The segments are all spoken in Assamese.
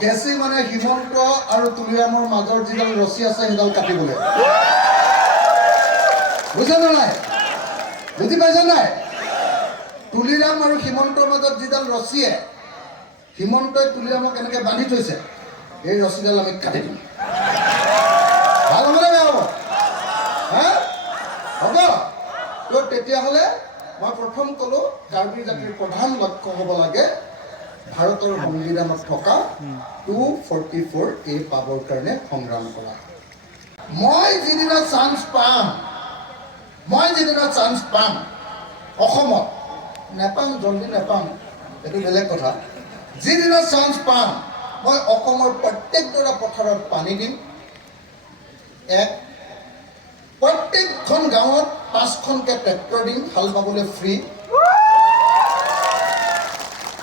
কেঁচি মানে হিমন্ত আৰু তুলিৰামৰ মাজৰ যিডাল ৰছী আছে সেইডাল কাটিবলৈ। বুজা নাই? বুজি পাইছা নাই? তুলিৰাম আৰু হিমন্তৰ মাজত যিডাল ৰছীয়ে হিমন্তই তুলিৰামক এনেকৈ বান্ধি থৈছে, এই ৰছীডাল আমি কাটি দিম। ভাল হ'বনে বেয়া হ'ব? হা হ'ব? তো তেতিয়াহ'লে মই প্ৰথম ক'লো কাৰ্বি জাতিৰ প্ৰধান লক্ষ্য হ'ব লাগে ভাৰতৰ সংবিধানত থকা 244A পাবৰ কাৰণে সংগ্ৰাম কৰা। মই যিদিনা চান্স পাম অসমত, নেপাম জলদি নেপাম, এইটো বেলেগ কথা। যিদিনা চান্স পাম মই অসমৰ প্ৰত্যেকডৰা পথাৰত পানী দিম। প্ৰত্যেকখন গাঁৱত 5খনকৈ ট্ৰেক্টৰ দিম, হাল বাবলৈ ফ্ৰী।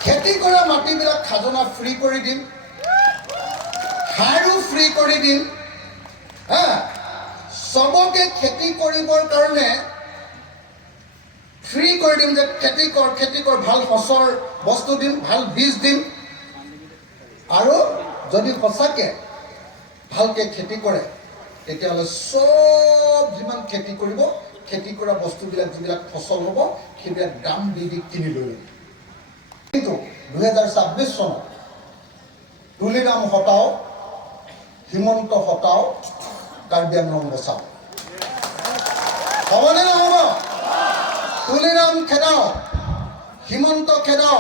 খেতি কৰা মাটিবিলাক খাজনা ফ্ৰী কৰি দিম, সাৰো ফ্ৰী কৰি দিম। চবকে খেতি কৰিবৰ কাৰণে ফ্ৰী কৰি দিম, যে খেতি কৰ, ভাল সঁচৰ বস্তু দিম, ভাল বীজ দিম। আৰু যদি সঁচাকৈ ভালকৈ খেতি কৰে তেতিয়াহ'লে চব যিমান খেতি কৰিব, খেতি কৰা বস্তুবিলাক যিবিলাক ফচল হ'ব সেইবিলাক দাম দি কিনি লৈ ল'ব। কিন্তু 2026 চনত তুলিৰাম হটাও, হিমন্ত হটাও, কাৰ্বি আংলং বচাও। হ'বনে নহ'ব? তুলিৰাম খেদাও, হিমন্ত খেদাও,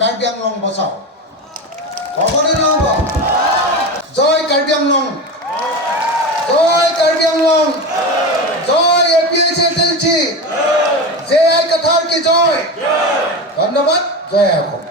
কাৰ্বি আংলং বচাও। হ'বনে নহ'ব? জয় কাৰ্বি আংলং, জয় কাৰ্বি আংলং, জয় APSSLC, JI কাথাৰ কি জয়। ধন্যবাদ। জয় অসম।